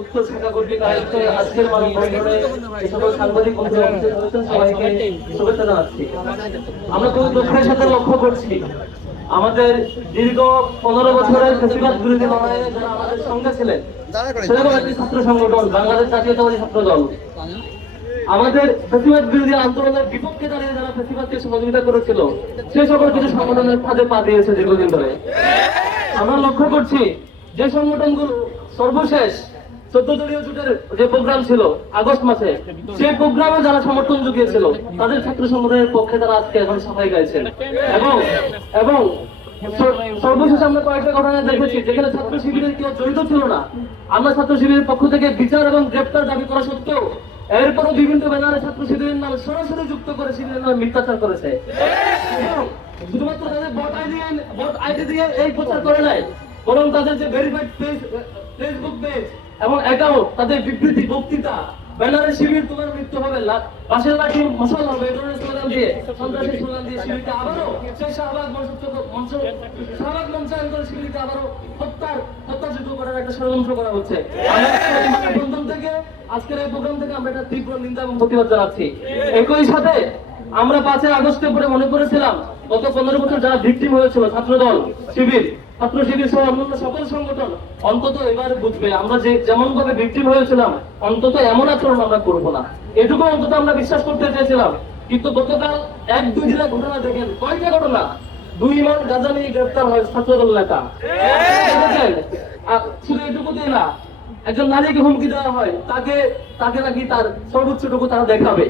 উত্তর শাখা কর্তৃক আয়োজিত আজকের মানববন্ধনে এই সকল সাংবাদিক বন্ধু উপস্থিত হয়েছেন, সবাইকে শুভেচ্ছা জানাচ্ছি। আমরা খুব দুঃখের সাথে লক্ষ্য করছি, আমাদের দীর্ঘ 15 বছরের ফ্যাসিবাদ বিরোধী লড়াইয়ে যারা আমাদের সঙ্গে ছিলেন, সেরকম একটি ছাত্র সংগঠন বাংলাদেশ জাতীয়তাবাদী ছাত্র দল, আমাদের ফ্যাসিবাদ বিরোধী আন্দোলনের বিপক্ষে দাঁড়িয়ে যারা ফ্যাসিবাদকে সহযোগিতা করেছিল, সেই সকল কিছু সংগঠনের ফাঁদে পা দিয়েছে দীর্ঘদিন ধরে। আমরা লক্ষ্য করছি যে সংগঠনগুলো সর্বশেষ 14 দলীয় জোটের যে প্রোগ্রাম ছিল আগস্ট মাসে, সেই প্রোগ্রামে যারা সমর্থন জুগিয়েছিল তাদের ছাত্র সংগঠনের পক্ষে তারা আজকে এখন সাফাই গাইছেন। এবং সর্বশেষ আমরা কয়েকটা ঘটনা দেখেছি যেখানে ছাত্র শিবিরের কেউ জড়িত ছিল না, আমরা ছাত্র শিবিরের পক্ষ থেকে বিচার এবং গ্রেপ্তার দাবি করা সত্ত্বেও এরপরও বিভিন্ন ব্যানারে ছাত্র শিবিরের নামে সরাসরি যুক্ত করে শিবিরের নামে মিথ্যাচার করেছে। শুধুমাত্র তাদের ভোট আইডি দিয়ে এই প্রচার করে নাই, বরং তাদের যে ভেরিফাইড পেজ, ফেসবুক পেজ এবং অ্যাকাউন্ট, তাদের বিবৃতি, বক্তৃতা, ব্যানারে শিবির তোমার মৃত্যু হবে, বাঁশের লাঠি মশাল হবে, এই ধরনের স্লোগান দিয়ে, সন্ত্রাসী স্লোগান দিয়ে শিবিরকে আবারও সেই শাহবাগ মঞ্চায়ন করে শিবিরকে আবারও হত্যাযোগ্য করার একটা ষড়যন্ত্র করা হচ্ছে। বন্ধন থেকে আজকের এই প্রোগ্রাম থেকে আমরা একটা তীব্র নিন্দা এবং প্রতিবাদ জানাচ্ছি। একই সাথে আমরা 5 আগস্টের পরে মনে করেছিলাম গত 15 বছর যারা ভিকটিম হয়েছিল ছাত্রদল, শিবির, ছাত্র শিবির সহ অন্যান্য সকল সংগঠন অন্তত এবার বুঝবে আমরা যে যেমন ভাবে ভিকটিম হয়েছিলাম অন্তত এমন আচরণ আমরা করবো না, এটুকু অন্তত আমরা বিশ্বাস করতে চেয়েছিলাম। কিন্তু গতকাল 1-2 দিনের ঘটনা দেখেন, কয়টা ঘটনা, 2 ইমান গাঁজা নিয়ে গ্রেফতার হয় ছাত্রদল নেতা। শুধু এটুকুতেই না, একজন নারীকে হুমকি দেওয়া হয়, তাকে নাকি তার সর্বোচ্চটুকু তারা দেখাবে।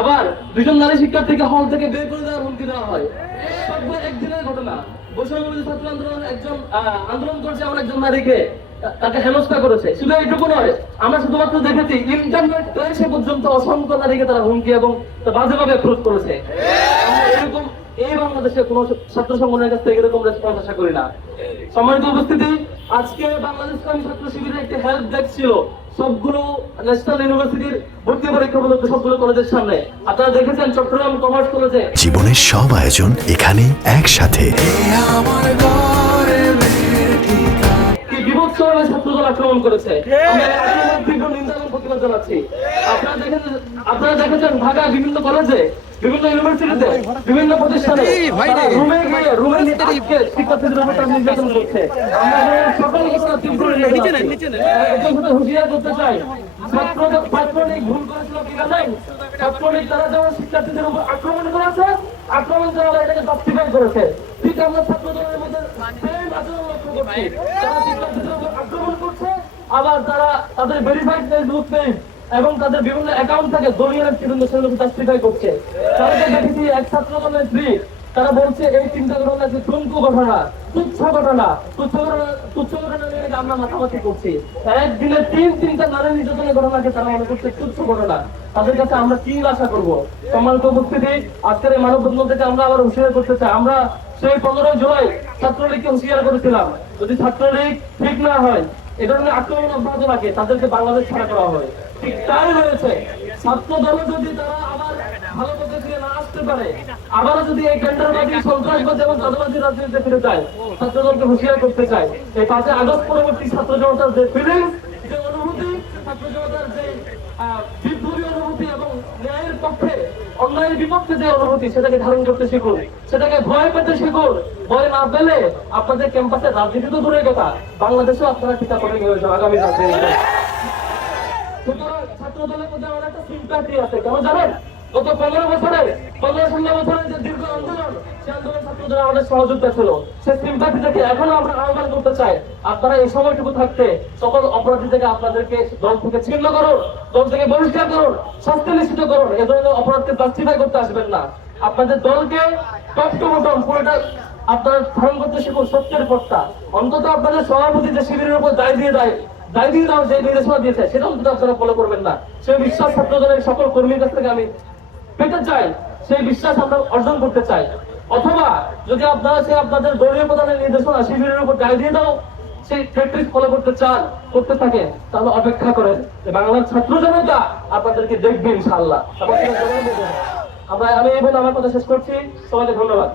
আবার 2জন নারী শিক্ষার্থীকে হল থেকে বের করে দেওয়ার হুমকি দেওয়া হয়। সবগুলো একদিনের ঘটনা। বৈষম্যবিরোধী ছাত্র আন্দোলন আন্দোলন করছে, আমার একজন নারীকে তাকে হেনস্থা করেছে। শুধু এইটুকু নয়, আমরা শুধুমাত্র দেখেছি ইন্টারনেট সে পর্যন্ত অসংখ্য নারীকে তারা হুমকি এবং বাজেভাবে অ্যাপ্রোচ করেছে। এরকম এই বাংলাদেশে কোন ছাত্র সংগঠনের কাছ থেকে এরকম রেসপন্স আশা করি না। সম্মানিত উপস্থিতি, আজকে বাংলাদেশ ছাত্র শিবিরের একটি হেল্প ডেস্ক ছিল সবগুলো ন্যাশনাল ইউনিভার্সিটির ভর্তি পরীক্ষা উপলক্ষে সবগুলো কলেজের সামনে। আপনারা দেখেছেন চট্টগ্রাম কমার্স কলেজে জীবনের সব আয়োজন এখানে একসাথে। বিভৎসভাবে ছাত্রদল আক্রমণ করেছে, তীব্র নিন্দা এবং প্রতিবাদ জানাচ্ছি। আপনারা দেখেছেন ঢাকা বিভিন্ন কলেজে, বিভিন্ন ইউনিভার্সিটিতে, বিভিন্ন প্রতিষ্ঠানে রুমে শিক্ষার্থীদের উপর তারা নির্যাতন করছে। আমরা সকল হুঁশিয়ার করতে চাই, ছাত্রলীগ ভুল করেছিল কি জানেন? ছাত্রলীগ তারা যেমন শিক্ষার্থীদের উপর আক্রমণ করেছে, আক্রমণ করা এটাকে জাস্টিফাই করেছে। ঠিক আমরা ছাত্রদলের মধ্যে সেম আচরণ লক্ষ্য করছি, তারা শিক্ষার্থীদের উপর আক্রমণ করছে, আবার তারা তাদের ভেরিফাইড ফেসবুক পেজ এবং তাদের বিভিন্ন অ্যাকাউন্ট থেকে দলীয় নেতৃবৃন্দ সেগুলোকে জাস্টিফাই করছে। তারা দেখেছি এক ছাত্রদলের স্ত্রী, তারা বলছে এই চিন্তা ঘটনা যে টুনকু ঘটনা, তুচ্ছ ঘটনা নিয়ে আমরা মাথামাতি করছি। একদিনে 3-3টা নারী নির্যাতনের ঘটনাকে তারা মনে করছে তুচ্ছ ঘটনা। তাদের কাছে আমরা কি আশা করবো? সম্মানিত উপস্থিতি, আজকের এই মানববন্ধন থেকে আমরা আবার হুঁশিয়ার করতে চাই। আমরা সেই 15 জুলাই ছাত্রলীগকে হুঁশিয়ার করেছিলাম, যদি ছাত্রলীগ ঠিক না হয়, এ ধরনের আক্রমণ অব্যাহত রাখে, তাদেরকে বাংলাদেশ ছাড়া করা হয়। ঠিক তাই হয়েছে। ছাত্র দল যদি তারা আবার ভালো পথে ফিরে না আসতে পারে, আবারও যদি এই টেন্ডারবাদী, সন্ত্রাসবাদী এবং চাঁদাবাদী রাজনীতিতে ফিরে যায়, ছাত্র দলকে হুঁশিয়ার করতে চাই। এই 5 আগস্ট পরবর্তী ছাত্র জনতার যে ফিলিংস, যে অনুভূতি, ছাত্র জনতার যে বিপ্লবী অনুভূতি এবং ন্যায়ের পক্ষে অন্যায়ের বিপক্ষে যে অনুভূতি, সেটাকে ধারণ করতে শিখুন, সেটাকে ভয় পেতে শিখুন। ভয় না পেলে আপনাদের ক্যাম্পাসের রাজনীতি তো দূরের কথা, বাংলাদেশেও আপনারা টিকা করে গেছেন আগামী রাজনীতিতে। সুতরাং ছাত্র দলের মধ্যে আমার একটা সিম্প্যাথি আছে, কেন জানেন? গত 15-16 বছরের যে দীর্ঘ আন্দোলন, সেই আন্দোলন ছাত্রদের আমাদের সহযোগিতা ছিল। সেই সিম্প্যাথি থেকে এখনো আমরা আহ্বান করতে চাই, আপনারা এই সময়টুকু থাকতে সকল অপরাধী থেকে আপনাদেরকে দল থেকে ছিন্ন করুন, দল থেকে বহিষ্কার করুন, শাস্তি নিশ্চিত করুন। এ ধরনের অপরাধকে জাস্টিফাই করতে আসবেন না। আপনাদের দলকে টপ টু বটম পুরোটা আপনারা ধারণ করতে শিখুন সত্যের পথটা। অন্তত আপনাদের সভাপতি যে শিবিরের উপর দায় দিয়ে দাও যে নির্দেশনা দিয়েছে, সেটা অন্তত আপনারা ফলো করবেন না। সেই বিশ্বাস ছাত্র দলের সকল কর্মীর কাছ থেকে আমি পেতে চাই, সেই বিশ্বাস আমরা অর্জন করতে চাই। অথবা যদি আপনারা আপনাদের দলীয় প্রধানের নির্দেশনা শিবিরের উপর দায় দিয়ে দাও, সেই প্র্যাকটিস ফলো করতে থাকে, তাহলে অপেক্ষা করেন বাংলার ছাত্র জনতা আপনাদেরকে দেখবে ইনশাআল্লাহ। আমি এই বলে আমার কথা শেষ করছি। সবাইকে ধন্যবাদ।